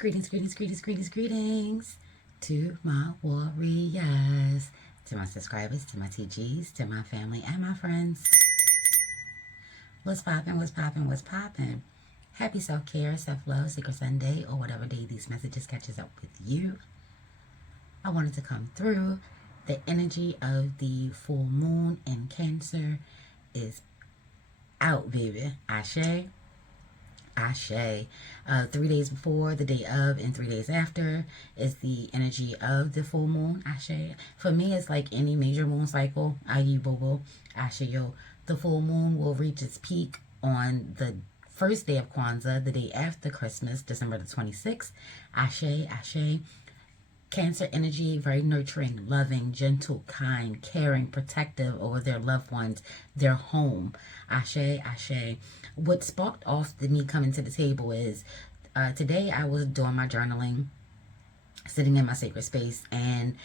Greetings, greetings, greetings, greetings, greetings to my warriors, to my subscribers, to my TGs, to my family and my friends. What's poppin', what's poppin', what's poppin'? Happy self-care, self-love, Secret Sunday, or whatever day these messages catches up with you. I wanted to come through. The energy of the full moon in Cancer is out, baby. Ashe. Ashe. 3 days before, the day of, and 3 days after is the energy of the full moon. Ashe. For me, it's like any major moon cycle. Ayi bobo. Ashe yo. The full moon will reach its peak on the first day of Kwanzaa, the day after Christmas, December the 26th. Ashe. Ashe. Cancer energy, very nurturing, loving, gentle, kind, caring, protective over their loved ones, their home. Ashe, ashe. What sparked off me coming to the table is today I was doing my journaling, sitting in my sacred space, and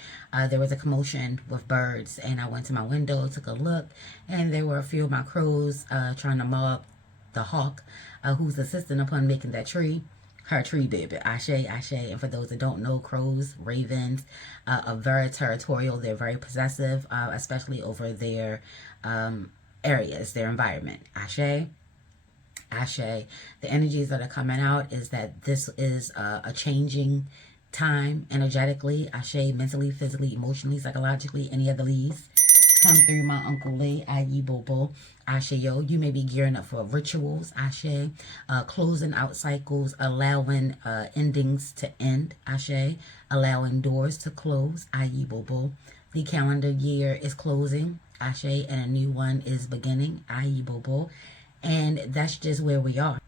there was a commotion with birds, and I went to my window, took a look, and there were a few of my crows trying to mob the hawk who's assisting upon making that tree. Her tree, baby. Ashe, ashe. And for those that don't know, crows, ravens, are very territorial. They're very possessive, especially over their areas, their environment. Ashe, ashe. The energies that are coming out is that this is a changing time energetically. Ashe, mentally, physically, emotionally, psychologically, any of the leads. Come through my Uncle Lee, Ayi Bobo, Ashe yo. You may be gearing up for rituals, Ashe, closing out cycles, allowing endings to end, Ashe, allowing doors to close, Ayi Bobo. The calendar year is closing, Ashe, and a new one is beginning, Ayi Bobo. And that's just where we are.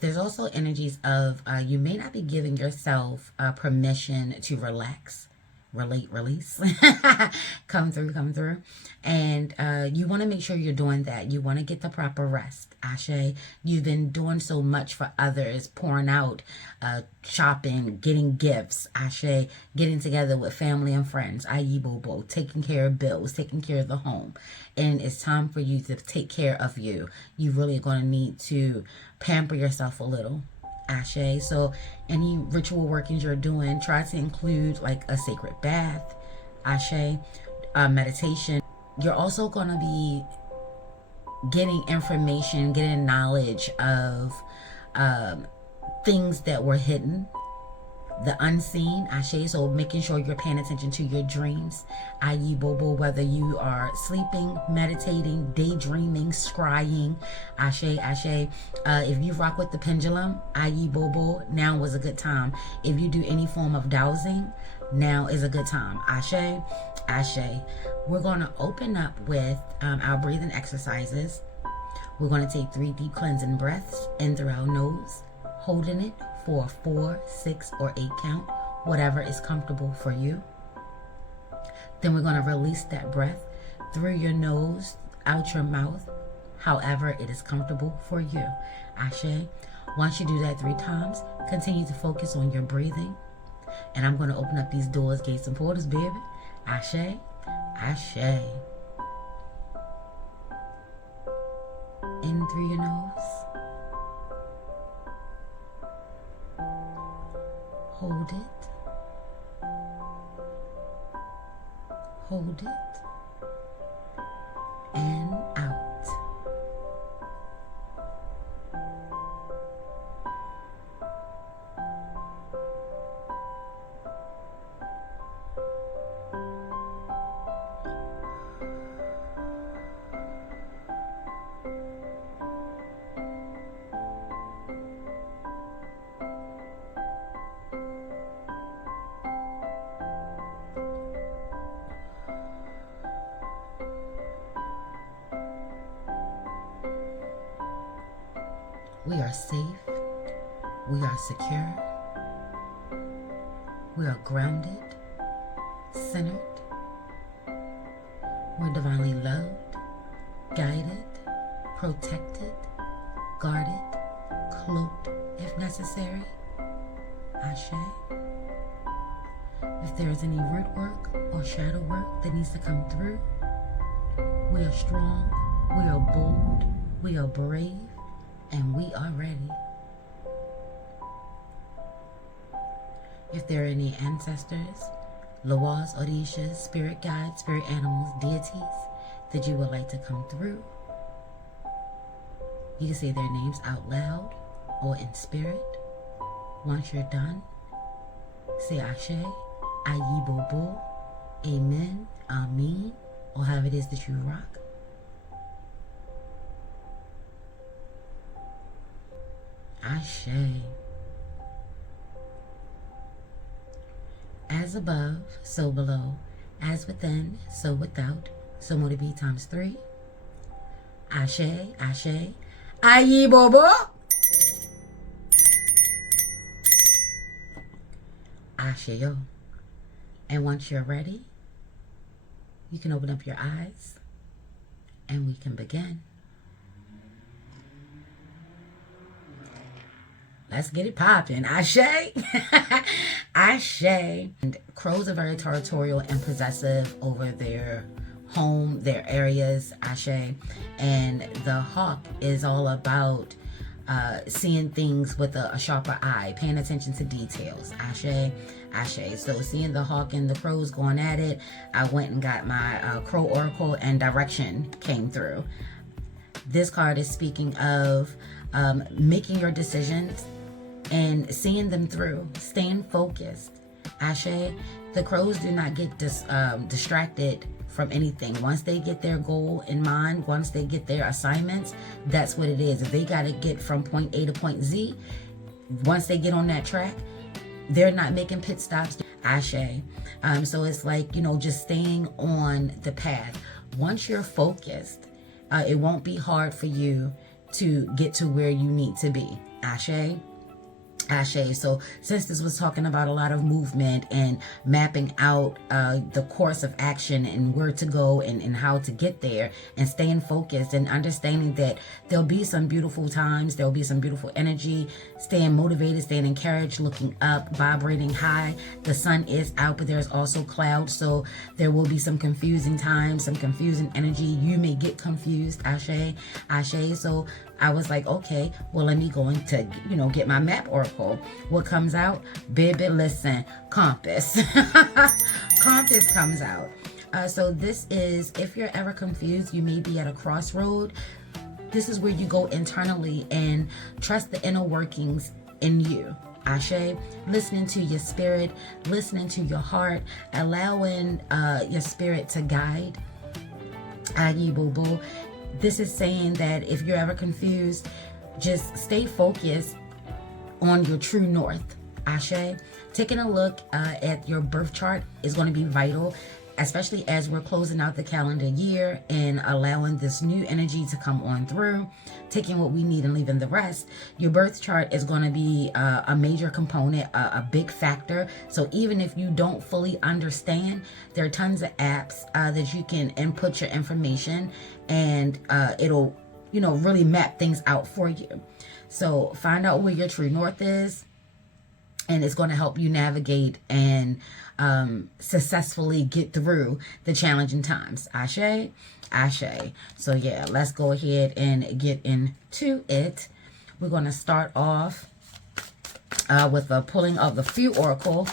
There's also energies of you may not be giving yourself permission to relax. Release. come through. And you want to make sure you're doing that. You want to get the proper rest. Ashe, you've been doing so much for others, pouring out, shopping, getting gifts. Ashe, getting together with family and friends. Ayi bobo, taking care of bills, taking care of the home. And it's time for you to take care of you. You really are going to need to pamper yourself a little. Ashe. So any ritual workings you're doing, try to include like a sacred bath, Ashe, meditation. You're also going to be getting information, getting knowledge of things that were hidden, the unseen, Ashe. So making sure you're paying attention to your dreams, Ayi Bobo, whether you are sleeping, meditating, daydreaming, scrying, Ashe, Ashe. If you rock with the pendulum, Ayi Bobo, now is a good time. If you do any form of dowsing, now is a good time. Ashe, Ashe. We're going to open up with our breathing exercises. We're going to take 3 deep cleansing breaths in through our nose, holding it for a 4, 6, or 8 count, whatever is comfortable for you. Then we're going to release that breath through your nose, out your mouth, however it is comfortable for you. Ashe. Once you do that 3 times, continue to focus on your breathing. And I'm going to open up these doors, gates, and portals, baby. Ashe, ashe. In through your nose. Hold it. Hold it. And out. We are safe. We are secure. We are grounded, centered. We're divinely loved, guided, protected, guarded, cloaked if necessary. Ashe. If there is any root work or shadow work that needs to come through, we are strong, we are bold, we are brave, and we are ready. If there are any ancestors, Lawas, Orishas, spirit guides, spirit animals, deities that you would like to come through, you can say their names out loud or in spirit. Once you're done, say Ashe, Ayi Bobo, Amen, Amen, or however it is that you rock. Ashe. As above, so below. As within, so without. So more to be times 3. Ashe, Ashe, Ayi Bobo. Ashe yo. And once you're ready, you can open up your eyes and we can begin. Let's get it popping. Ashe. Ashe. And crows are very territorial and possessive over their home, their areas. Ashe. And the hawk is all about seeing things with a sharper eye, paying attention to details. Ashe. Ashe. So seeing the hawk and the crows going at it, I went and got my crow oracle and direction came through. This card is speaking of making your decisions and seeing them through, staying focused. Ashe, the crows do not get distracted from anything. Once they get their goal in mind, once they get their assignments, that's what it is. If they got to get from point A to point Z, once they get on that track, they're not making pit stops. Ashe. So it's like, just staying on the path. Once you're focused, it won't be hard for you to get to where you need to be. Ashe. Ashe. So since this was talking about a lot of movement and mapping out the course of action and where to go and how to get there and staying focused and understanding that there'll be some beautiful times, there'll be some beautiful energy, staying motivated, staying encouraged, looking up, vibrating high. The sun is out, but there's also clouds, so there will be some confusing times, some confusing energy. You may get confused. Ashe. Ashe. So I was like, okay, well, let me go into, get my map oracle. What comes out? Baby, listen, compass. Compass comes out. So this is, if you're ever confused, you may be at a crossroad. This is where you go internally and trust the inner workings in you. Ashe, listening to your spirit, listening to your heart, allowing your spirit to guide. Ayi Bobo. This is saying that if you're ever confused, just stay focused on your true north. Ashe. Taking a look at your birth chart is going to be vital, especially as we're closing out the calendar year and allowing this new energy to come on through, taking what we need and leaving the rest. Your birth chart is going to be a major component, a big factor. So even if you don't fully understand, there are tons of apps that you can input your information and it'll, really map things out for you. So find out where your true north is, and it's going to help you navigate and successfully get through the challenging times. Ashe. Ashe. So yeah, let's go ahead and get into it. We're going to start off with the pulling of the few oracle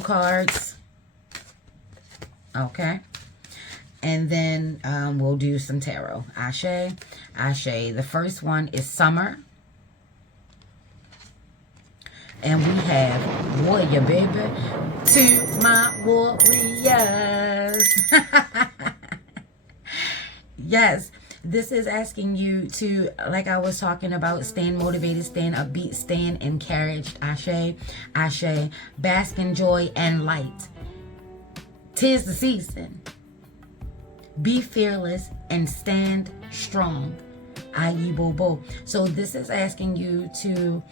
cards. Okay. And then we'll do some tarot. Ashe. Ashe. The first one is summer. And we have warrior, baby. To my warriors. Yes. This is asking you to, like I was talking about, staying motivated, staying upbeat, staying encouraged. Ashe. Ashe. Bask in joy and light. 'Tis the season. Be fearless and stand strong. Ayi Bobo. So this is asking you to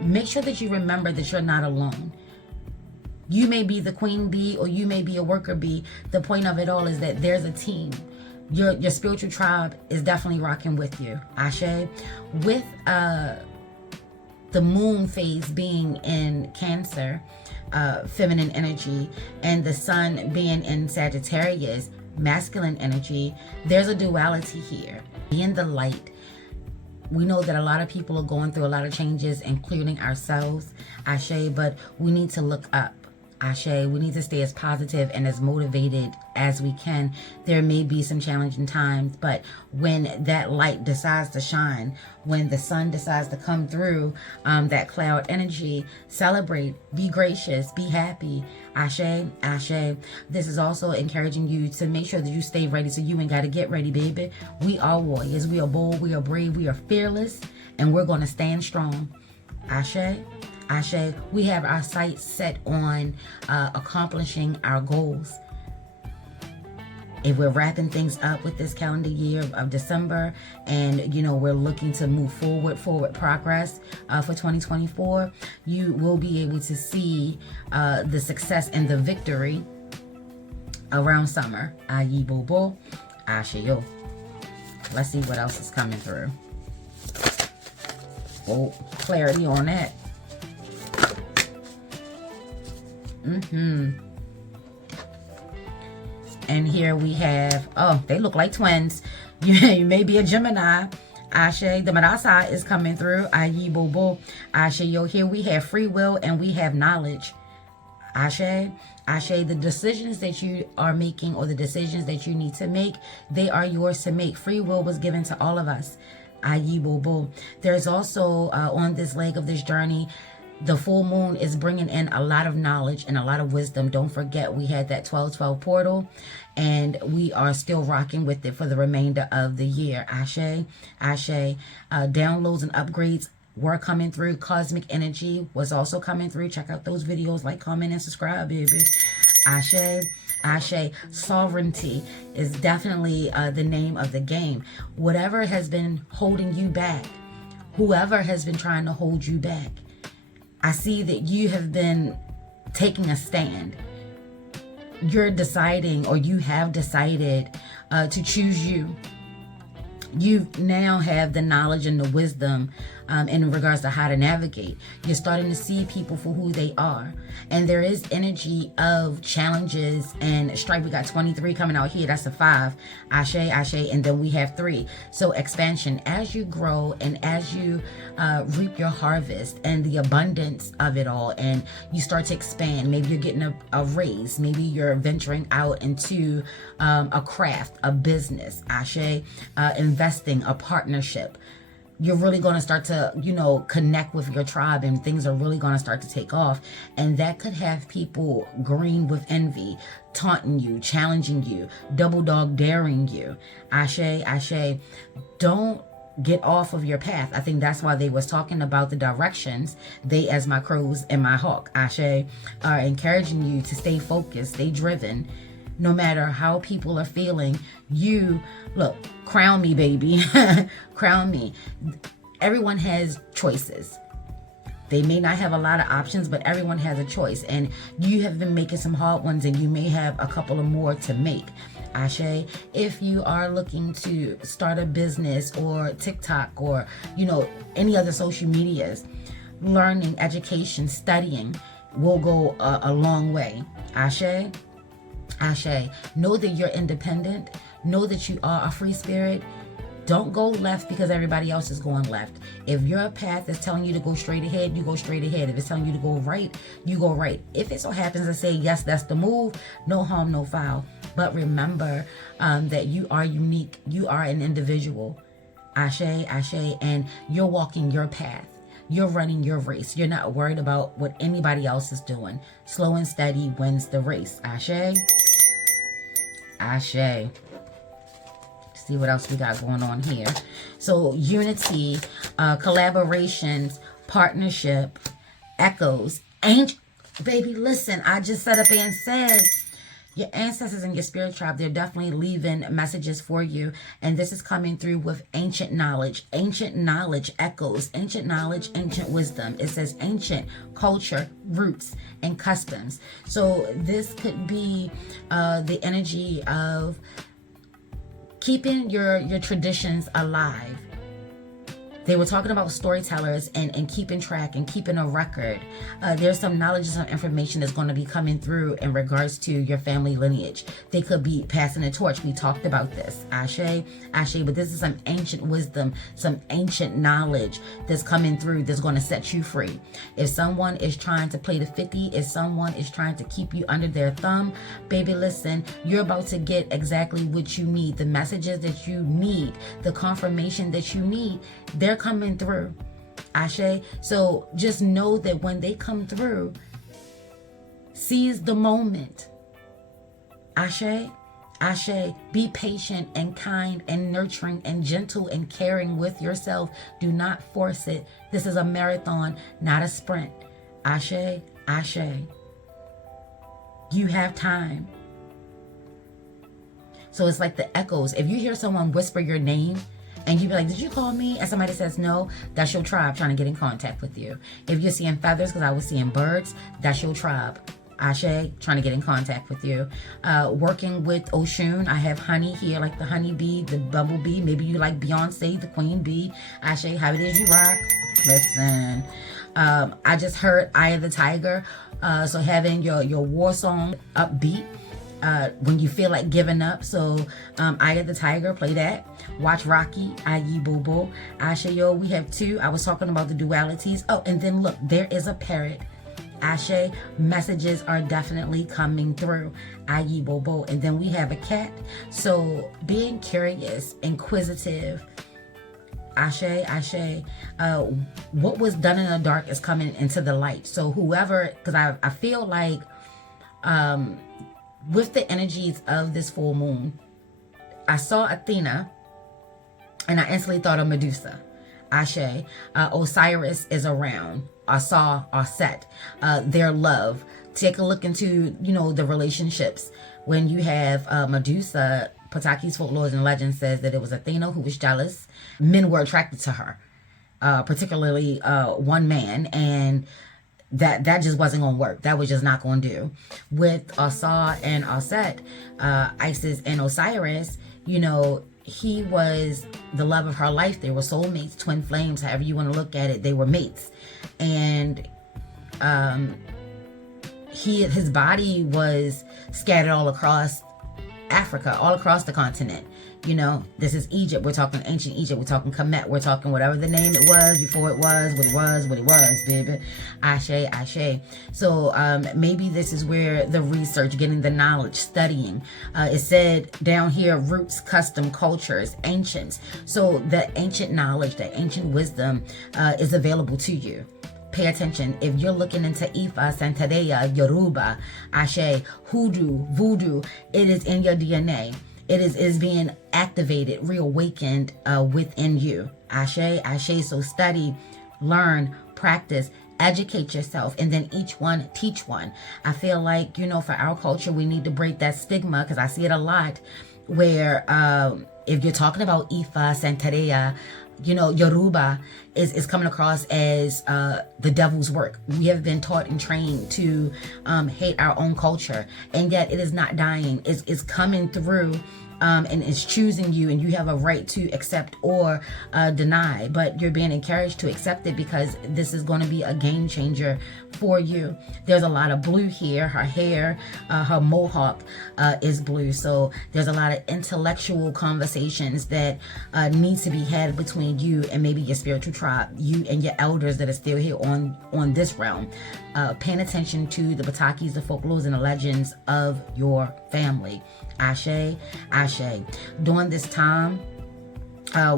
make sure that you remember that you're not alone. You may be the queen bee or you may be a worker bee. The point of it all is that there's a team. Your spiritual tribe is definitely rocking with you. Ashe. With the moon phase being in Cancer, feminine energy, and the sun being in Sagittarius, masculine energy, there's a duality here. Be in the light. We know that a lot of people are going through a lot of changes, including ourselves, Ashe, but we need to look up. Ashe, we need to stay as positive and as motivated as we can. There may be some challenging times, but when that light decides to shine, when the sun decides to come through that cloud energy, celebrate, be gracious, be happy. Ashe, Ashe. This is also encouraging you to make sure that you stay ready, so you ain't got to get ready, baby. We are warriors. We are bold. We are brave. We are fearless, and we're going to stand strong. Ashe. Ashe, we have our sights set on accomplishing our goals. If we're wrapping things up with this calendar year of December, and we're looking to move forward progress for 2024, you will be able to see the success and the victory around summer. Ayi bobo, ashe yo. Let's see what else is coming through. Oh, clarity on that. And here we have, oh, they look like twins. You may be a Gemini. Ashe, the Madasa is coming through. Ayi bobo, ashe yo. Here we have free will and we have knowledge. Ashe, Ashe, the decisions that you are making, or the decisions that you need to make, they are yours to make. Free will was given to all of us. Ayi bobo. There's also on this leg of this journey, the full moon is bringing in a lot of knowledge and a lot of wisdom. Don't forget, we had that 12/12 portal, and we are still rocking with it for the remainder of the year. Ashe, Ashe. Downloads and upgrades were coming through. Cosmic energy was also coming through. Check out those videos, like, comment, and subscribe, baby. Ashe, Ashe. Sovereignty is definitely the name of the game. Whatever has been holding you back, whoever has been trying to hold you back, I see that you have been taking a stand. You're deciding, or you have decided to choose you. You now have the knowledge and the wisdom in regards to how to navigate. You're starting to see people for who they are. And there is energy of challenges and strife. We got 23 coming out here. That's a 5. Ashe, Ashe. And then we have 3. So expansion. As you grow and as you reap your harvest and the abundance of it all, and you start to expand, maybe you're getting a raise. Maybe you're venturing out into a craft, a business. Ashe, investing, a partnership. You're really going to start to, connect with your tribe, and things are really going to start to take off. And that could have people green with envy, taunting you, challenging you, double dog daring you. Ashe, Ashe. Don't get off of your path. I think that's why they was talking about the directions. They, as my crows and my hawk, Ashe, are encouraging you to stay focused, stay driven. No matter how people are feeling, you, look, crown me, baby. Crown me. Everyone has choices. They may not have a lot of options, but everyone has a choice. And you have been making some hard ones, and you may have a couple of more to make. Ashe, if you are looking to start a business or TikTok or, any other social medias, learning, education, studying will go a long way. Ashe. Ashe, know that you're independent. Know that you are a free spirit. Don't go left because everybody else is going left. If your path is telling you to go straight ahead, you go straight ahead. If it's telling you to go right, you go right. If it so happens to say, yes, that's the move, no harm, no foul. But remember that you are unique. You are an individual. Ashe, Ashe, and you're walking your path. You're running your race. You're not worried about what anybody else is doing. Slow and steady wins the race. Ashe. Ashe. See what else we got going on here. So unity, collaborations, partnership, echoes, angel. Baby, listen, I just set up and said, your ancestors and your spirit tribe, they're definitely leaving messages for you. And this is coming through with ancient knowledge, echoes, ancient knowledge, ancient wisdom. It says ancient culture, roots, and customs. So this could be the energy of keeping your traditions alive. They were talking about storytellers and keeping track and keeping a record. There's some knowledge and some information that's going to be coming through in regards to your family lineage. They could be passing the torch. We talked about this. Ashe, Ashe, but this is some ancient wisdom, some ancient knowledge that's coming through that's going to set you free. If someone is trying to play the 50, if someone is trying to keep you under their thumb, baby, listen, you're about to get exactly what you need. The messages that you need, the confirmation that you need, they're coming through. Ashe. So just know that when they come through, seize the moment. Ashe. Ashe. Be patient and kind and nurturing and gentle and caring with yourself. Do not force it. This is a marathon, not a sprint. Ashe. Ashe. You have time. So it's like the echoes. If you hear someone whisper your name, and you be like, did you call me? And somebody says no, that's your tribe trying to get in contact with you. If you're seeing feathers, because I was seeing birds, that's your tribe. Ashe, trying to get in contact with you. Working with Oshun, I have honey here, like the honey bee, the bumblebee. Maybe you like Beyonce, the queen bee. Ashe, how it is you rock. Listen, I just heard Eye of the Tiger. So having your war song upbeat. When you feel like giving up. So Eye of the Tiger, play that. Watch Rocky, Ayi Bobo, Ashe Yo. We have two. I was talking about the dualities. Oh, and then look, there is a parrot. Ashe, messages are definitely coming through. Ayi Bobo. And then we have a cat. So being curious, inquisitive. Ashe, Ashe. What was done in the dark is coming into the light. So whoever, because I feel like with the energies of this full moon, I saw Athena and I instantly thought of Medusa. Ashe. Osiris is around. I saw Aset. Their love. Take a look into, the relationships. When you have Medusa, Pataki's folklore and legend says that it was Athena who was jealous. Men were attracted to her, particularly one man, and that just wasn't going to work. That was just not going to do. With Asa and Aset, Isis and Osiris, he was the love of her life. They were soulmates, twin flames, however you want to look at it. They were mates. And his body was scattered all across Africa, all across the continent. This is Egypt. We're talking ancient Egypt. We're talking Kemet. We're talking whatever the name it was before it was, what it was, baby. Ashe, Ashe. So maybe this is where the research, getting the knowledge, studying. It said down here, roots, custom, cultures, ancients. So the ancient knowledge, the ancient wisdom is available to you. Pay attention. If you're looking into Ifa, Santeria, Yoruba, Ashe, Hoodoo, Voodoo, it is in your DNA. It is being activated, reawakened within you. Ashe, Ashe. So study, learn, practice, educate yourself, and then each one teach one. I feel like, for our culture, we need to break that stigma, because I see it a lot where if you're talking about Ifa, Santeria, Yoruba is coming across as the devil's work. We have been taught and trained to hate our own culture, and yet it is not dying. It's coming through, and it's choosing you, and you have a right to accept or deny, but you're being encouraged to accept it, because this is going to be a game changer for you. There's a lot of blue here. Her hair, her mohawk is blue. So there's a lot of intellectual conversations that needs to be had between you and maybe your spiritual tribe, you and your elders that are still here on this realm. Paying attention to the Batakis, the folklores, and the legends of your family. Ashe, Ashe. During this time,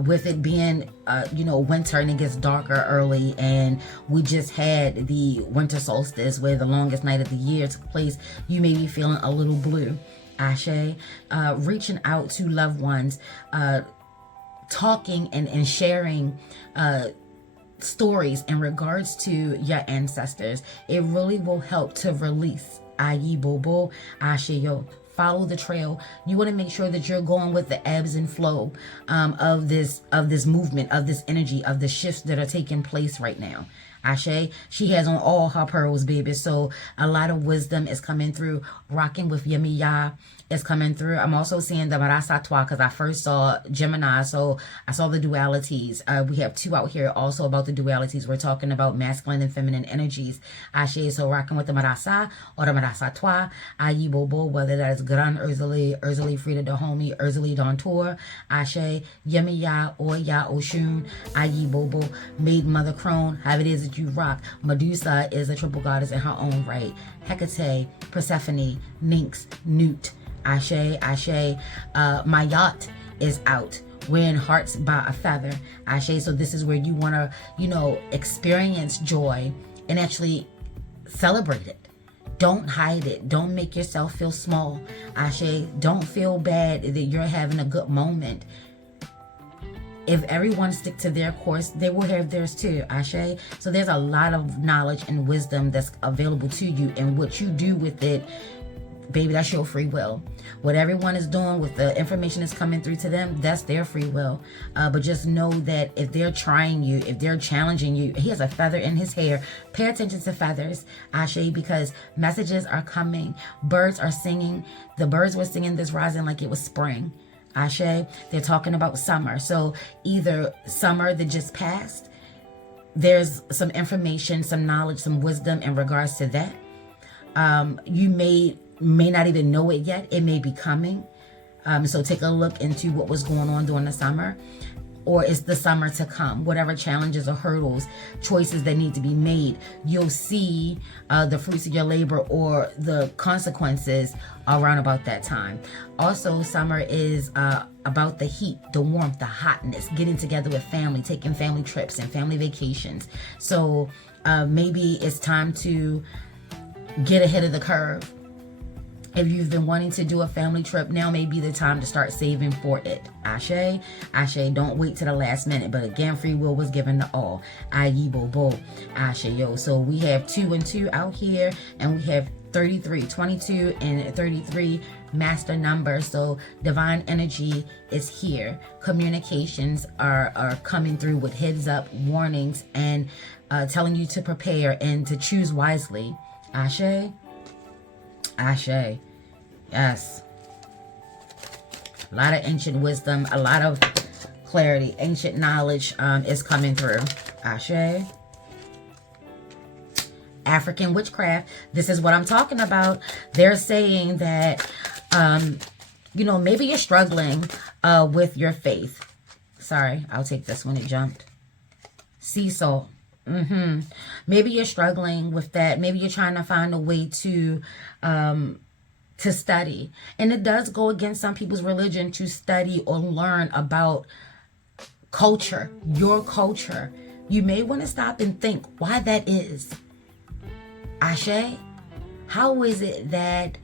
with it being, winter, and it gets darker early, and we just had the winter solstice where the longest night of the year took place, you may be feeling a little blue. Ashe. Reaching out to loved ones, talking and sharing stories in regards to your ancestors. It really will help to release. Ayi Bobo, Ashe Yo. Follow the trail. You want to make sure that you're going with the ebbs and flow of this movement, of this energy, of the shifts that are taking place right now. Ashe, she has on all her pearls, baby. So a lot of wisdom is coming through. Rocking with Yemiya is coming through. I'm also seeing the Marasatwa because I first saw Gemini. So I saw the dualities. We have two out here also about the dualities. We're talking about masculine and feminine energies. Ashe, so rocking with the Marasa or the Marasatwa. Ayi Bobo, whether that is Gran Urzuli Frida Dahomey, Urzuli Dontour. Ashe, Yemiya or Ya Oshun. Ayi Bobo, Maid Mother Crone. However it is that you rock. Medusa is a triple goddess in her own right. Hecate, Persephone, Nyx, Newt. Ashe, Ashe. My yacht is out. Wearing hearts by a feather. Ashe, so this is where you want to, you know, experience joy and actually celebrate it. Don't hide it. Don't make yourself feel small. Ashe, don't feel bad that you're having a good moment. If everyone stick to their course, they will have theirs too, Ashe. So there's a lot of knowledge and wisdom that's available to you, and what you do with it, baby, that's your free will. What everyone is doing with the information that's coming through to them, that's their free will. But just know that if they're trying you, if they're challenging you, he has a feather in his hair. Pay attention to feathers, Ashe, because messages are coming. Birds are singing. The birds were singing this rising like it was spring. Ashe, they're talking about summer. So either summer that just passed, there's some information, some knowledge, some wisdom in regards to that. You may not even know it yet. It may be coming. So take a look into what was going on during the summer, or it's the summer to come. Whatever challenges or hurdles, choices that need to be made, you'll see the fruits of your labor or the consequences around about that time. Also, summer is about the heat, the warmth, the hotness, getting together with family, taking family trips and family vacations. So maybe it's time to get ahead of the curve. If you've been wanting to do a family trip, now may be the time to start saving for it. Ashe, Ashe, don't wait to the last minute. But again, free will was given to all. Ayi Bobo, Ashe, yo. So we have 2 and 2 out here, and we have 33, 22 and 33 master numbers. So divine energy is here. Communications are coming through with heads up, warnings, and telling you to prepare and to choose wisely. Ashe, Ashe. Yes. A lot of ancient wisdom, a lot of clarity, ancient knowledge is coming through. Ashe. African witchcraft. This is what I'm talking about. They're saying that, you know, maybe you're struggling with your faith. Sorry, I'll take this when it jumped. Sea salt. Maybe you're struggling with that. Maybe you're trying to find a way to study. And it does go against some people's religion to study or learn about culture, your culture. You may want to stop and think why that is. Ashe, how is it that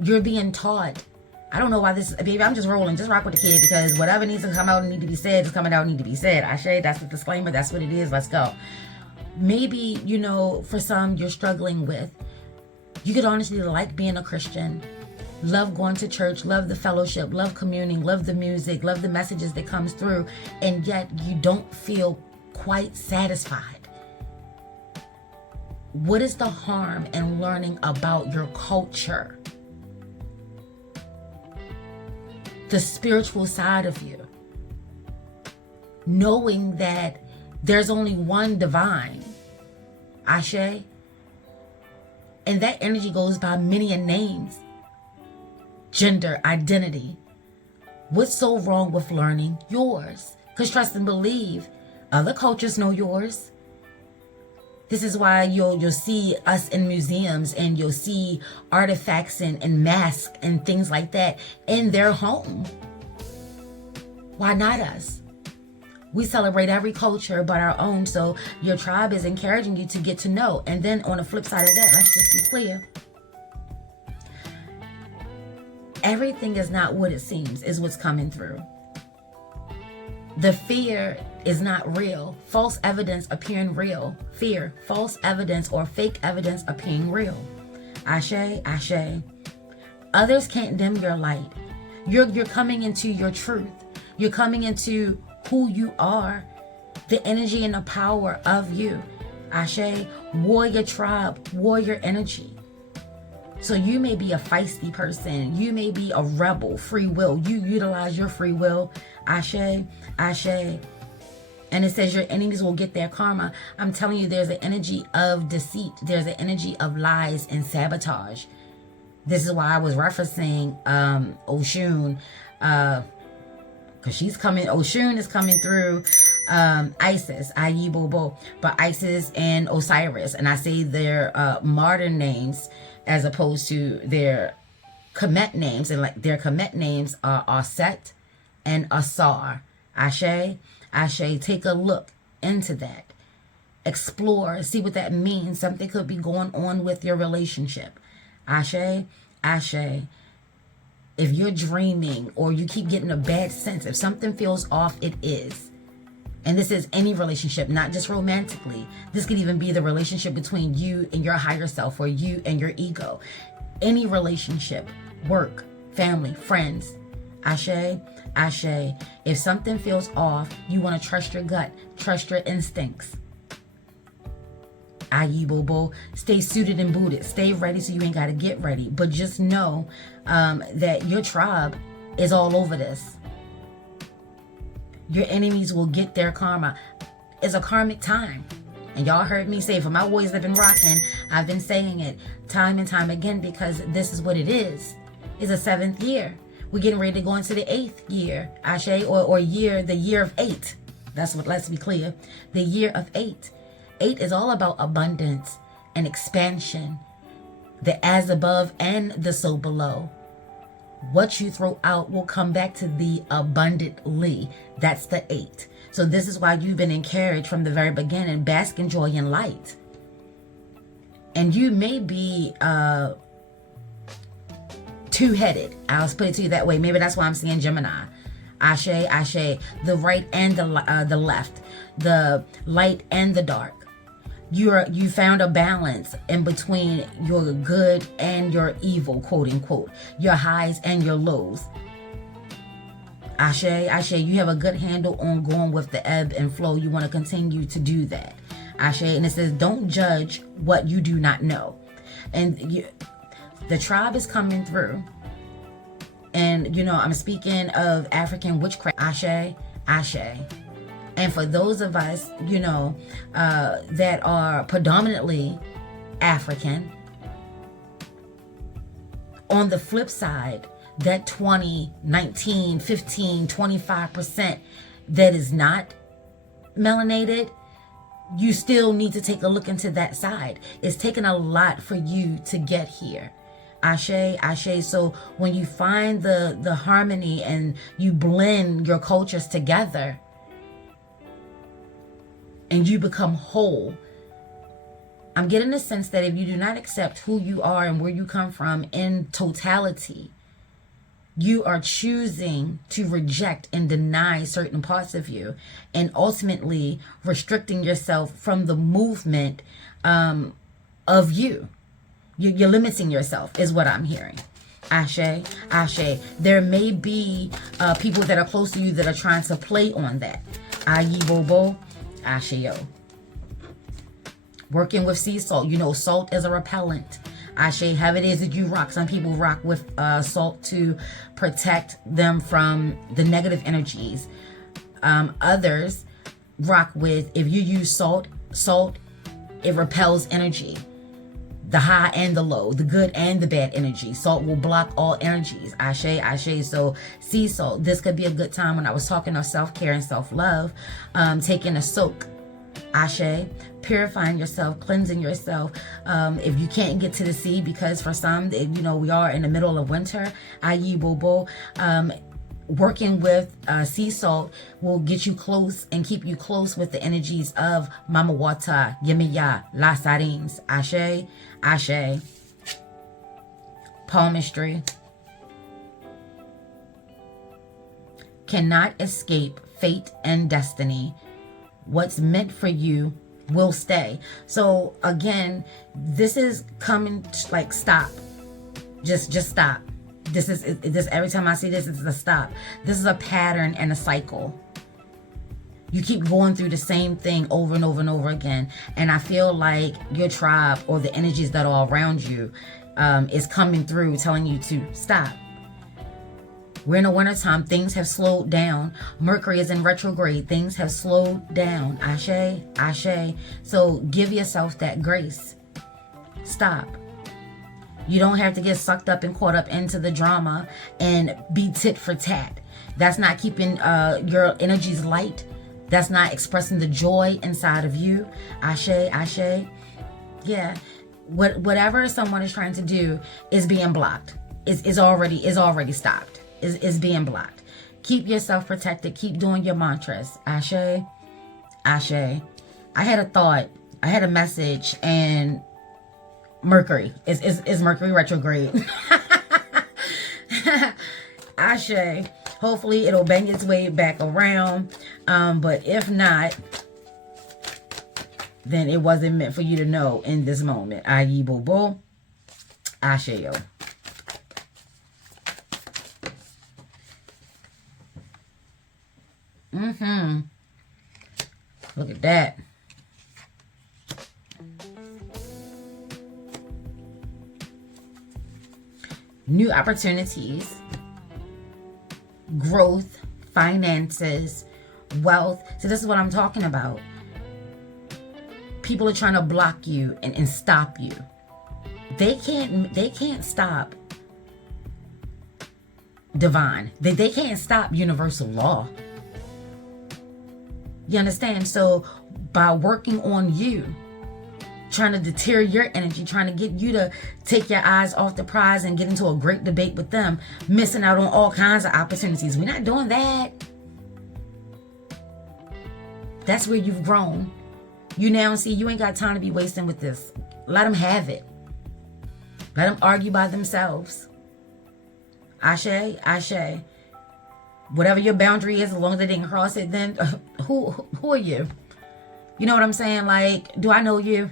you're being taught? I don't know why this, baby, I'm just rolling. Just rock with the kid, because whatever needs to come out and need to be said is coming out and need to be said. Ashe, that's the disclaimer. That's what it is. Let's go. Maybe, you know, for some you're struggling with, you could honestly like being a Christian, love going to church, love the fellowship, love communing, love the music, love the messages that comes through, and yet you don't feel quite satisfied. What is the harm in learning about your culture? The spiritual side of you. Knowing that there's only one divine. Ashe. And that energy goes by many names. Gender, identity. What's so wrong with learning yours? Because trust and believe, other cultures know yours. This is why you'll see us in museums, and you'll see artifacts and masks and things like that in their home. Why not us? We celebrate every culture but our own. So your tribe is encouraging you to get to know. And then on the flip side of that, let's just be clear. Everything is not what it seems, is what's coming through. The fear is not real. False evidence appearing real. Fear, false evidence or fake evidence appearing real. Ashe, Ashe. Others can't dim your light. You're coming into your truth. You're coming into who you are, the energy and the power of you. Ashe, warrior tribe, warrior energy. So you may be a feisty person. You may be a rebel, free will. You utilize your free will. Ashe, ashe. And it says your enemies will get their karma. I'm telling you, there's an energy of deceit. There's an energy of lies and sabotage. This is why I was referencing Oshun, because she's coming. Oshun is coming through Isis, i.e. Bobo, but Isis and Osiris. And I say their modern names as opposed to their Kemet names. And like their Kemet names are Aset and Asar. Ashe. Ashe, take a look into that. Explore, see what that means. Something could be going on with your relationship. Ashe, ashe. If you're dreaming or you keep getting a bad sense, if something feels off, it is. And this is any relationship, not just romantically. This could even be the relationship between you and your higher self or you and your ego. Any relationship, work, family, friends. Ashe, ashe. If something feels off, you want to trust your gut, trust your instincts. Ayi Bobo, stay suited and booted, stay ready so you ain't got to get ready. But just know that your tribe is all over this. Your enemies will get their karma. It's a karmic time. And y'all heard me say, for my boys that have been rocking, I've been saying it time and time again because this is what it is. It's a 7th year. We're getting ready to go into the 8th year, Ashe, or year, the year of 8. That's what, let's be clear. The year of 8. 8 is all about abundance and expansion. The as above and the so below. What you throw out will come back to thee abundantly. That's the 8. So this is why you've been encouraged from the very beginning. Bask in joy and light. And you may be two-headed. I'll put it to you that way. Maybe that's why I'm seeing Gemini. Ashe, ashe. The right and the left. The light and the dark. You found a balance in between your good and your evil, quote unquote. Your highs and your lows. Ashe, ashe. You have a good handle on going with the ebb and flow. You want to continue to do that. Ashe. And it says, don't judge what you do not know. And the tribe is coming through. And, you know, I'm speaking of African witchcraft. Ashe, ashe. And for those of us, you know, that are predominantly African, on the flip side, that 20, 19, 15, 25% that is not melanated, you still need to take a look into that side. It's taken a lot for you to get here. Ashe, ashe. So when you find the harmony and you blend your cultures together, and you become whole. I'm getting the sense that if you do not accept who you are and where you come from in totality, you are choosing to reject and deny certain parts of you and ultimately restricting yourself from the movement of you. You're limiting yourself is what I'm hearing. Ashe, ashe. There may be people that are close to you that are trying to play on that. Ayi Bobo. Asheo. Working with sea salt. You know, salt is a repellent. Ashe, how it is that you rock. Some people rock with salt to protect them from the negative energies. Others rock with, if you use salt, it repels energy. The high and the low, the good and the bad energy. Salt will block all energies. Ashe, ashe. So sea salt, this could be a good time when I was talking of self-care and self-love. Taking a soak. Ashe, purifying yourself, cleansing yourself. If you can't get to the sea, because for some, you know, we are in the middle of winter. Ayi Bobo. Working with sea salt will get you close and keep you close with the energies of Mama Wata, Yemiya, La Sarins, Ashe, Ashe, palmistry. Cannot escape fate and destiny. What's meant for you will stay. So again, this is coming like stop. Just stop. This every time I see this, it's a stop. This is a pattern and a cycle. You keep going through the same thing over and over and over again. And I feel like your tribe or the energies that are around you is coming through telling you to stop. We're in the wintertime. Things have slowed down. Mercury is in retrograde. Things have slowed down. Ashe, ashe. So give yourself that grace. Stop. You don't have to get sucked up and caught up into the drama and be tit for tat. That's not keeping your energies light. That's not expressing the joy inside of you. Ashe, ashe. Yeah. Whatever someone is trying to do is being blocked. Is already stopped. Is being blocked. Keep yourself protected. Keep doing your mantras. Ashe, ashe. I had a thought. I had a message, and Mercury is Mercury retrograde. Ashe. Hopefully it'll bang its way back around. But if not, then it wasn't meant for you to know in this moment. Ayi bobo. Ashe yo. Look at that. New opportunities, growth, finances, wealth. So this is what I'm talking about. People are trying to block you and stop you. They can't stop divine. They can't stop universal law. You understand? So by working on you, trying to deter your energy, trying to get you to take your eyes off the prize and get into a great debate with them, missing out on all kinds of opportunities. We're not doing that. That's where you've grown. You now see you ain't got time to be wasting with this. Let them have it. Let them argue by themselves. Ashe, ashe. Whatever your boundary is, as long as they didn't cross it, then who are you? You know what I'm saying? Like, do I know you?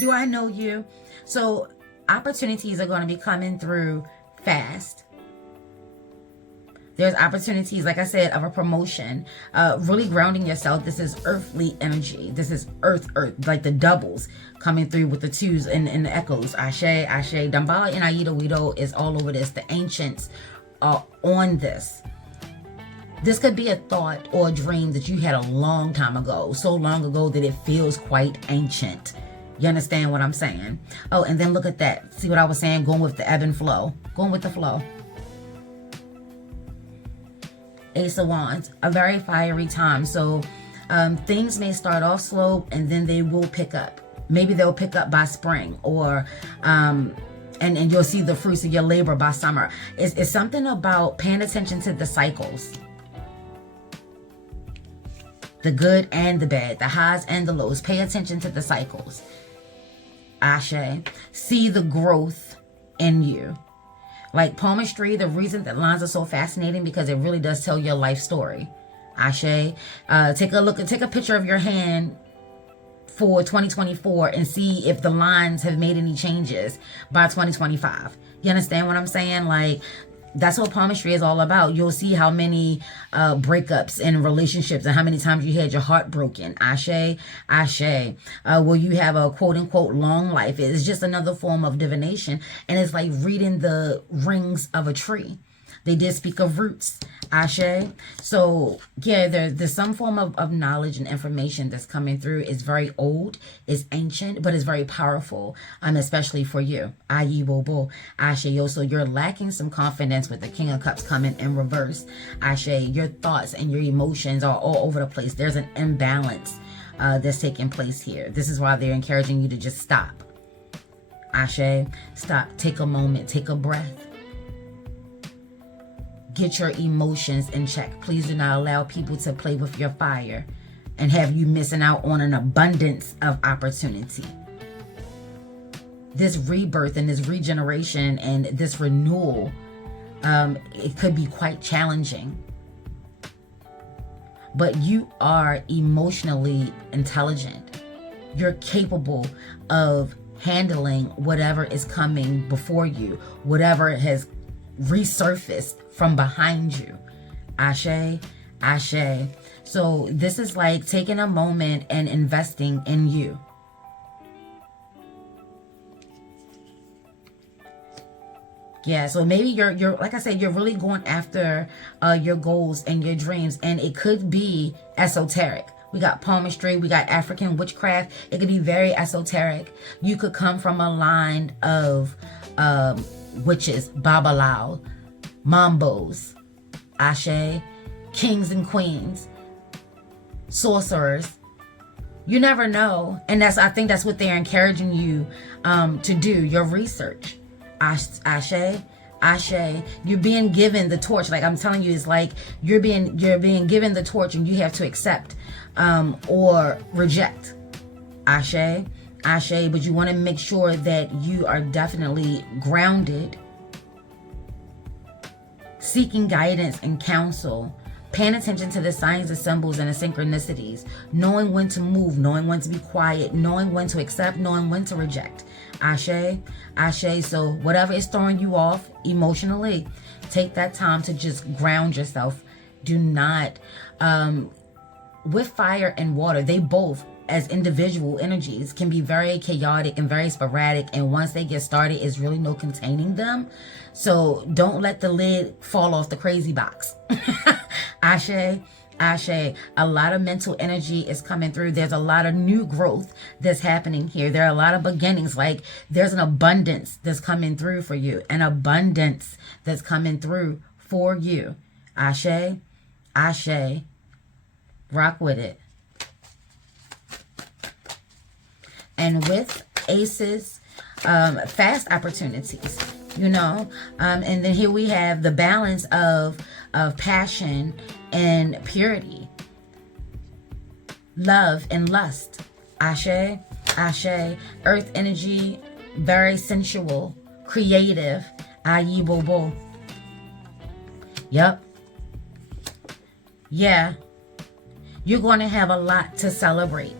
do I know you? So opportunities are going to be coming through fast. There's opportunities, like I said, of a promotion, really grounding yourself. This is earthly energy. This is earth, like the doubles coming through with the twos and the echoes. Ashe, ashe. Dambala and Aida Wido is all over this. The ancients are on this. This could be a thought or a dream that you had a long time ago. So long ago that it feels quite ancient. You understand what I'm saying? Oh, and then look at that. See what I was saying? Going with the ebb and flow. Going with the flow. Ace of Wands. A very fiery time. So things may start off slow and then they will pick up. Maybe they'll pick up by spring, or and you'll see the fruits of your labor by summer. It's something about paying attention to the cycles. The good and the bad, the highs and the lows. Pay attention to the cycles. Ashe. See the growth in you. Like palmistry, the reason that lines are so fascinating because it really does tell your life story. Ashe. Take a picture of your hand for 2024 and see if the lines have made any changes by 2025. You understand what I'm saying? Like, that's what palmistry is all about. You'll see how many breakups in relationships and how many times you had your heart broken. Ashe, ashe. Will you have a quote unquote long life? It's just another form of divination. And it's like reading the rings of a tree. They did speak of roots. Ashe. So yeah, there's some form of knowledge and information that's coming through. It's very old, it's ancient, but it's very powerful, especially for you. Ayi bobo. Ashe yo. So you're lacking some confidence with the King of Cups coming in reverse. Ashe, your thoughts and your emotions are all over the place. There's an imbalance that's taking place here. This is why they're encouraging you to just stop. Ashe, stop, take a moment, take a breath. Get your emotions in check. Please do not allow people to play with your fire and have you missing out on an abundance of opportunity. This rebirth and this regeneration and this renewal, it could be quite challenging. But you are emotionally intelligent. You're capable of handling whatever is coming before you, whatever has resurfaced from behind you. Ashe, ashe. So this is like taking a moment and investing in you. Yeah, so maybe you're like I said, you're really going after your goals and your dreams, and it could be esoteric. We got palmistry, we got African witchcraft. It could be very esoteric. You could come from a line of witches, babalao, mambos, ashe, kings and queens, sorcerers. You never know, and I think that's what they're encouraging you to do. Your research. Ashe, you're being given the torch. Like I'm telling you, it's like you're being given the torch, and you have to accept or reject. Ashe, but you want to make sure that you are definitely grounded, seeking guidance and counsel, paying attention to the signs, the symbols, and the synchronicities, knowing when to move, knowing when to be quiet, knowing when to accept, knowing when to reject. Ashe. So whatever is throwing you off emotionally, take that time to just ground yourself. Do not, with fire and water, they both, as individual energies, can be very chaotic and very sporadic. And once they get started, it's really no containing them. So don't let the lid fall off the crazy box. Ashe. A lot of mental energy is coming through. There's a lot of new growth that's happening here. There are a lot of beginnings. Like there's an abundance that's coming through for you. An abundance that's coming through for you. Ashe. Rock with it. And with aces, fast opportunities, and then here we have the balance of passion and purity, love and lust. Ashe, earth energy, very sensual, creative. Ayi bobo. Yep. Yeah. You're going to have a lot to celebrate.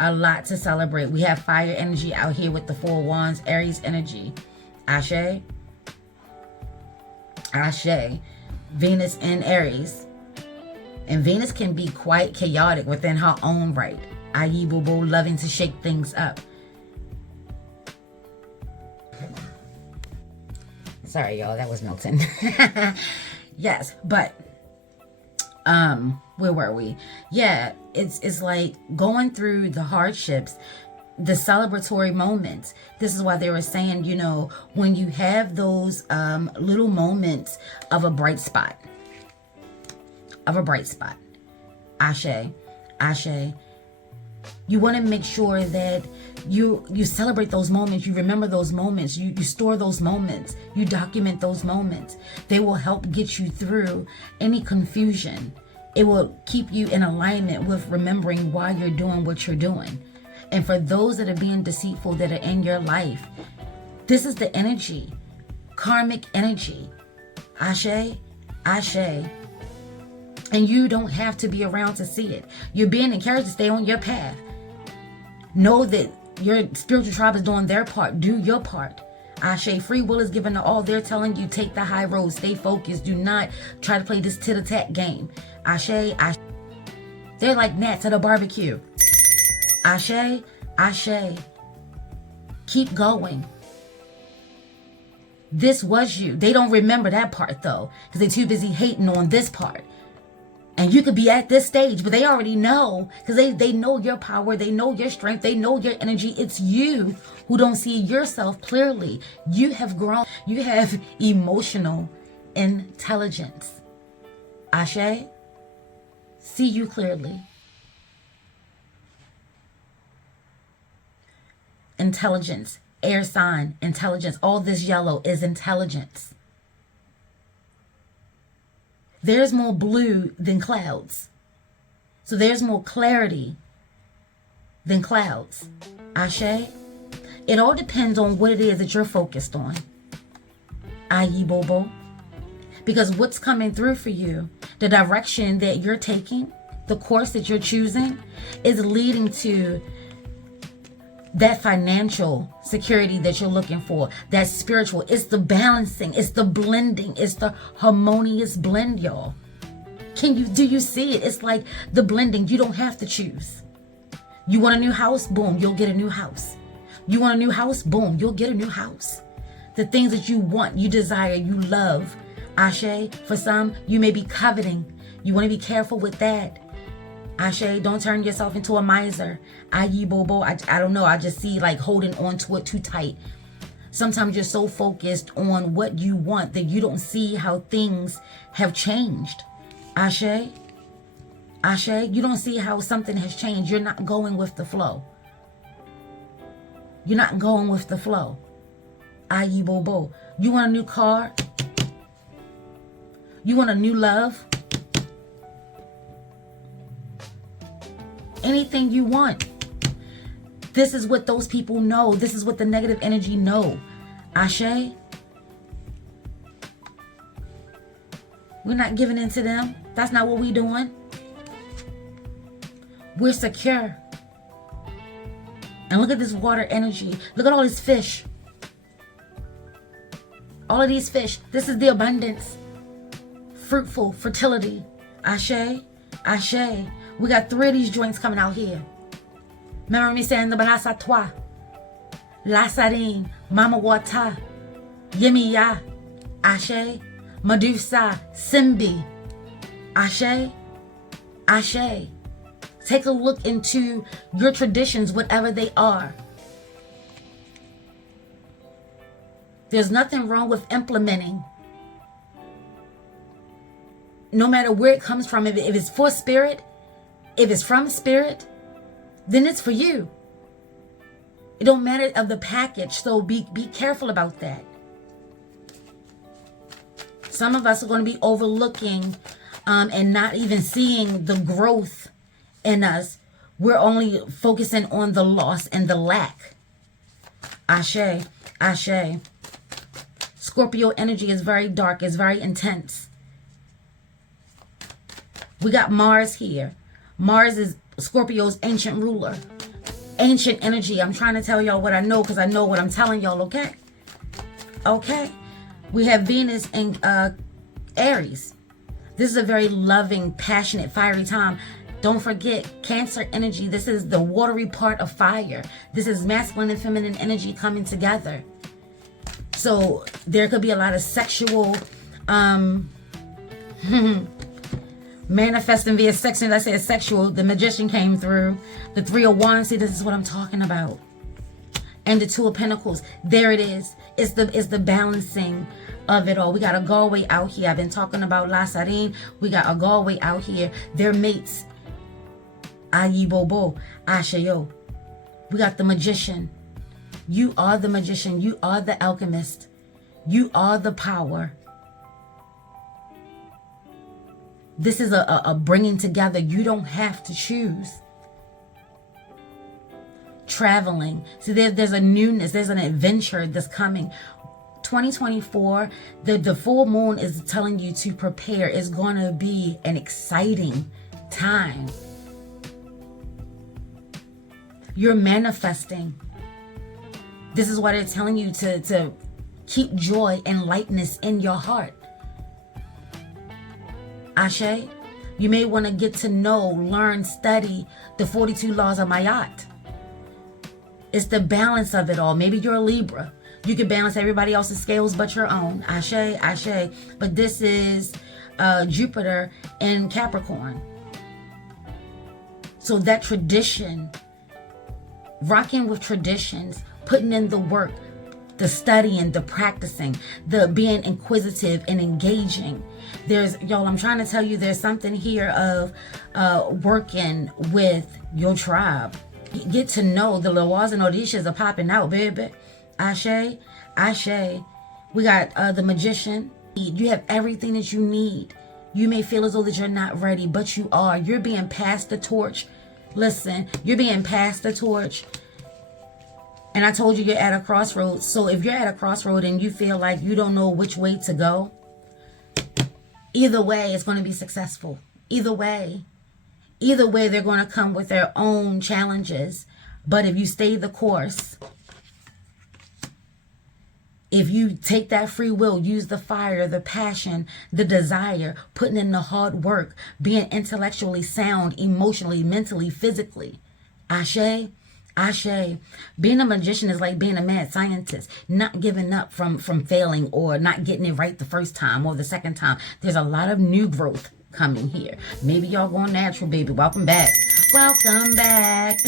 A lot to celebrate. We have fire energy out here with the 4 wands, Aries energy. Ashe. Venus in Aries. And Venus can be quite chaotic within her own right. Ayi boo, loving to shake things up. Sorry, y'all, that was Milton. Yes, but where were we? Yeah, it's like going through the hardships, the celebratory moments. This is why they were saying, when you have those little moments of a bright spot. Ashe. You want to make sure that you celebrate those moments. You remember those moments. You store those moments. You document those moments. They will help get you through any confusion. It will keep you in alignment with remembering why you're doing what you're doing. And for those that are being deceitful that are in your life, this is the energy, karmic energy. Ashe. And you don't have to be around to see it. You're being encouraged to stay on your path. Know that your spiritual tribe is doing their part. Do your part. Ashe, free will is given to all. They're telling you, take the high road. Stay focused. Do not try to play this tit-a-tat game. Ashe. They're like gnats at a barbecue. Ashe. Keep going. This was you. They don't remember that part though, because they're too busy hating on this part. And you could be at this stage, but they already know, because they know your power, they know your strength, they know your energy. It's you who don't see yourself clearly. You have grown. You have emotional intelligence. Ashe, see you clearly. Intelligence, air sign, intelligence. All this yellow is intelligence. There's more blue than clouds. So there's more clarity than clouds. Ashe. It all depends on what it is that you're focused on. Ayi bobo. Because what's coming through for you, the direction that you're taking, the course that you're choosing, is leading to that financial security that you're looking for, that spiritual. It's the balancing, it's the blending, it's the harmonious blend, y'all. Do you see it? It's like the blending. You don't have to choose. You want a new house? Boom, you'll get a new house. You want a new house? Boom, you'll get a new house. The things that you want, you desire, you love. Ashe, for some, you may be coveting. You want to be careful with that. Ashe, don't turn yourself into a miser. Ayi bobo, I don't know. I just see like holding on to it too tight. Sometimes you're so focused on what you want that you don't see how things have changed. Ashe, Ashe, you don't see how something has changed. You're not going with the flow. You're not going with the flow. Ayi bobo. You want a new car? You want a new love? Anything you want. This is what those people know. This is what the negative energy know. Ashe. We're not giving in to them. That's not what we're doing. We're secure. And look at this water energy. Look at all these fish. All of these fish. This is the abundance. Fruitful. Fertility. Ashe. Ashe. We got 3 of these joints coming out here. Remember me saying the balasa toi. Lasarine. Mama wata. Yemiya. Ashe. Medusa. Simbi. Ashe. Ashe. Take a look into your traditions, whatever they are. There's nothing wrong with implementing. No matter where it comes from, if it's for spirit, if it's from spirit, then it's for you. It don't matter of the package, so be careful about that. Some of us are going to be overlooking and not even seeing the growth in us. We're only focusing on the loss and the lack. Ashe, Ashe. Scorpio energy is very dark, it's very intense. We got Mars here. Mars is Scorpio's ancient ruler. Ancient energy. I'm trying to tell y'all what I know because I know what I'm telling y'all, okay? Okay. We have Venus in Aries. This is a very loving, passionate, fiery time. Don't forget, Cancer energy. This is the watery part of fire. This is masculine and feminine energy coming together. So there could be a lot of sexual manifesting via section. I said sexual. The Magician came through. The 3 of Wands. See, this is what I'm talking about. And the 2 of Pentacles. There it is. It's the balancing of it all. We got a Galway out here. I've been talking about La Sarine. We got a Galway out here. They're mates. Ayi bobo. Ashayo. We got the Magician. You are the Magician. You are the alchemist. You are the power. This is a bringing together. You don't have to choose. Traveling. See, there's a newness. There's an adventure that's coming. 2024, the full moon is telling you to prepare. It's going to be an exciting time. You're manifesting. This is what it's telling you to keep joy and lightness in your heart. Ashe, you may want to get to know, learn, study the 42 laws of Mayat. It's the balance of it all. Maybe you're a Libra. You can balance everybody else's scales but your own. Ashe, Ashe. But this is Jupiter in Capricorn. So that tradition, rocking with traditions, putting in the work, the studying, the practicing, the being inquisitive and engaging. Y'all, I'm trying to tell you, there's something here of working with your tribe. You get to know the Lawaz and Odishas are popping out, baby. Ashe, Ashe. We got the Magician. You have everything that you need. You may feel as though that you're not ready, but you are. You're being passed the torch. Listen, you're being passed the torch. And I told you you're at a crossroads. So if you're at a crossroad and you feel like you don't know which way to go, either way, it's going to be successful. Either way. Either way, they're going to come with their own challenges. But if you stay the course, If you take that free will, use the fire, the passion, the desire, putting in the hard work, being intellectually sound, emotionally, mentally, physically. Ashe, ashe. Being a magician is like being a mad scientist, not giving up from failing or not getting it right the first time or the second time. There's a lot of new growth coming here. Maybe y'all going natural, baby. Welcome back. Welcome back.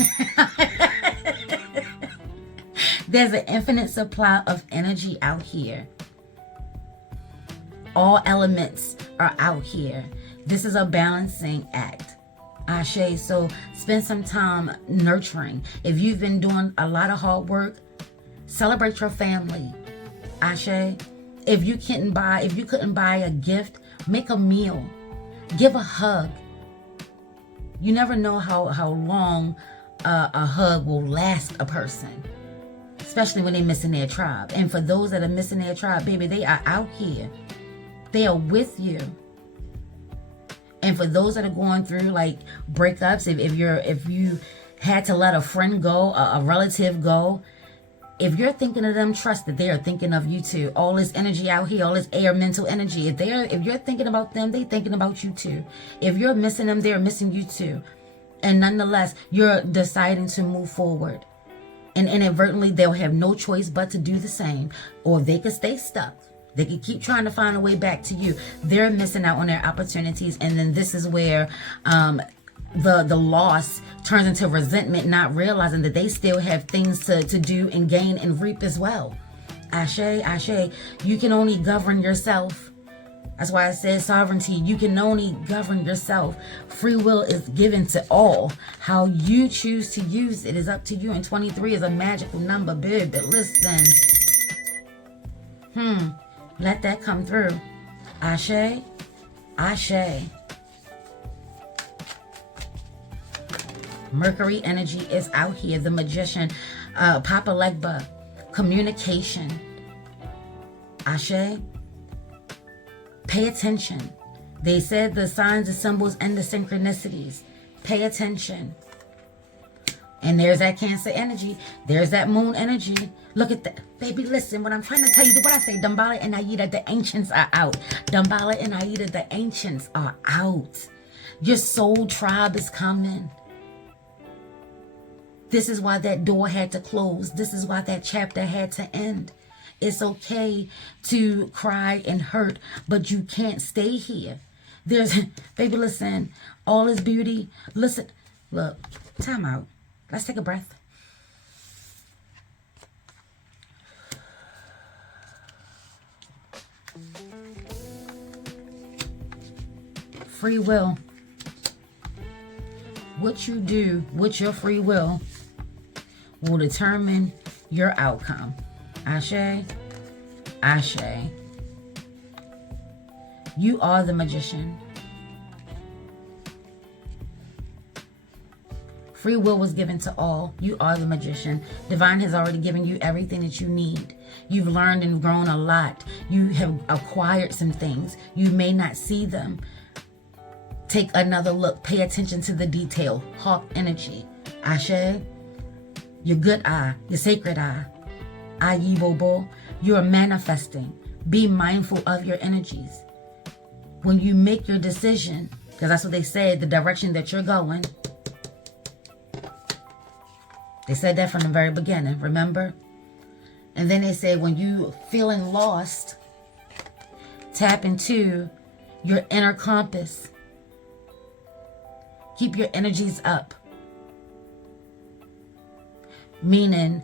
There's an infinite supply of energy out here. All elements are out here. This is a balancing act. Ashe. So spend some time nurturing. If you've been doing a lot of hard work, celebrate your family. Ashe. If you couldn't buy a gift, make a meal. Give a hug. You never know how long a hug will last a person. Especially when they're missing their tribe. And for those that are missing their tribe, baby, they are out here. They are with you. And for those that are going through like breakups, if you had to let a friend go, a relative go, if you're thinking of them, trust that they are thinking of you too. All this energy out here, all this air mental energy. If you're thinking about them, they're thinking about you too. If you're missing them, they're missing you too. And nonetheless, you're deciding to move forward. And inadvertently, they'll have no choice but to do the same. Or they could stay stuck. They could keep trying to find a way back to you. They're missing out on their opportunities. And then this is where the loss turns into resentment, not realizing that they still have things to do and gain and reap as well. Ashe, ashe. You can only govern yourself. That's why I said sovereignty. You can only govern yourself. Free will is given to all. How you choose to use it is up to you. And 23 is a magical number, baby. Listen. Let that come through. Ashe. Ashe. Mercury energy is out here. The magician. Papa Legba. Communication. Ashe. Pay attention. They said the signs, the symbols, and the synchronicities. Pay attention. And there's that Cancer energy. There's that Moon energy. Look at that. Baby, listen, what I'm trying to tell you, what I say, Dambala and Aida, the ancients are out. Dambala and Aida, the ancients are out. Your soul tribe is coming. This is why that door had to close. This is why that chapter had to end. It's okay to cry and hurt, but you can't stay here. Baby, listen, all is beauty. Listen, look, time out. Let's take a breath. Free will. What you do with your free will will determine your outcome. Ashe, ashe. You are the magician. Free will was given to all. You are the magician. Divine has already given you everything that you need. You've learned and grown a lot. You have acquired some things. You may not see them. Take another look. Pay attention to the detail. Hawk energy. Ashe, your good eye, your sacred eye. Ayibobo, you are manifesting. Be mindful of your energies. When you make your decision, because that's what they said, the direction that you're going. They said that from the very beginning, remember? And then they said when you feeling lost, tap into your inner compass. Keep your energies up. Meaning,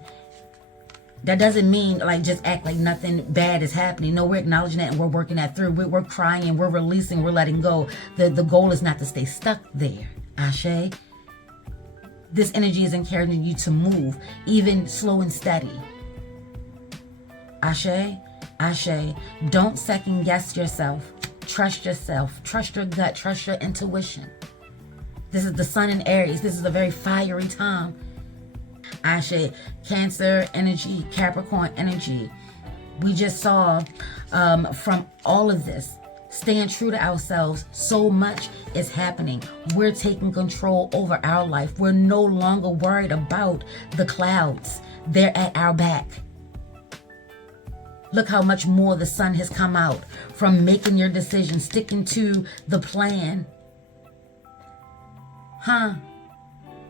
that doesn't mean like just act like nothing bad is happening. No, we're acknowledging that and we're working that through. We're crying, we're releasing, we're letting go. The goal is not to stay stuck there. Ashe. This energy is encouraging you to move, even slow and steady. Ashe. Ashe. Don't second guess yourself. Trust yourself. Trust your gut. Trust your intuition. This is the sun in Aries. This is a very fiery time. Ashe, Cancer energy, Capricorn energy. We just saw from all of this, staying true to ourselves, so much is happening. We're taking control over our life. We're no longer worried about the clouds. They're at our back. Look how much more the sun has come out from making your decision, sticking to the plan.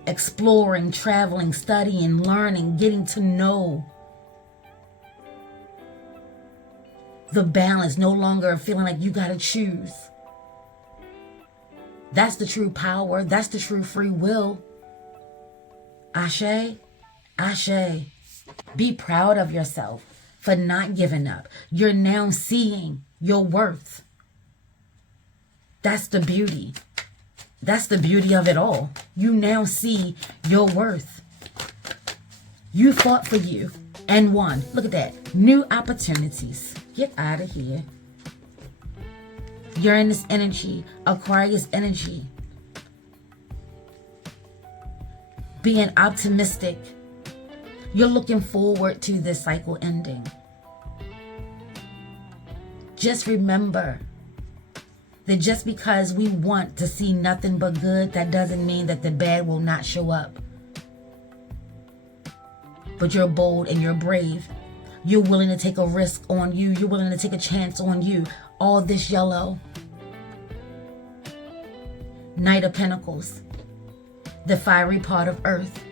Exploring, traveling, studying, learning, getting to know. The balance, no longer feeling like you got to choose. That's the true power. That's the true free will. Ashe, ashe. Be proud of yourself for not giving up. You're now seeing your worth. That's the beauty. That's the beauty of it all. You now see your worth. You fought for you and won. Look at that. New opportunities. Get out of here. Uranus energy, Aquarius energy. Being optimistic. You're looking forward to this cycle ending. Just remember that just because we want to see nothing but good, that doesn't mean that the bad will not show up. But you're bold and you're brave. You're willing to take a risk on you. You're willing to take a chance on you. All this yellow. Knight of Pentacles. The fiery part of earth.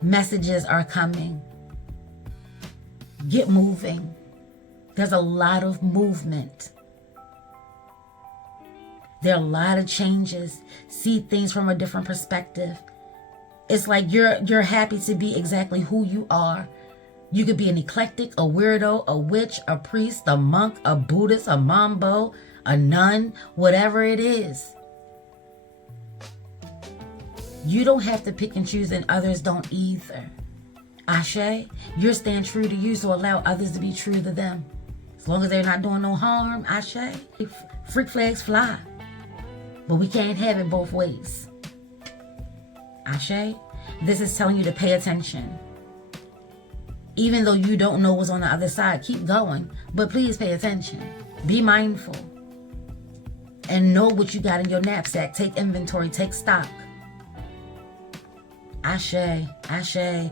Messages are coming. Get moving. There's a lot of movement. There are a lot of changes. See things from a different perspective. It's like you're happy to be exactly who you are. You could be an eclectic, a weirdo, a witch, a priest, a monk, a Buddhist, a mambo, a nun, whatever it is. You don't have to pick and choose, and others don't either. Ashe, you're staying true to you, so allow others to be true to them. As long as they're not doing no harm, Ashe, freak flags fly. But we can't have it both ways. Ashe, this is telling you to pay attention. Even though you don't know what's on the other side, keep going. But please pay attention. Be mindful. And know what you got in your knapsack. Take inventory, take stock. Ashe, ashe.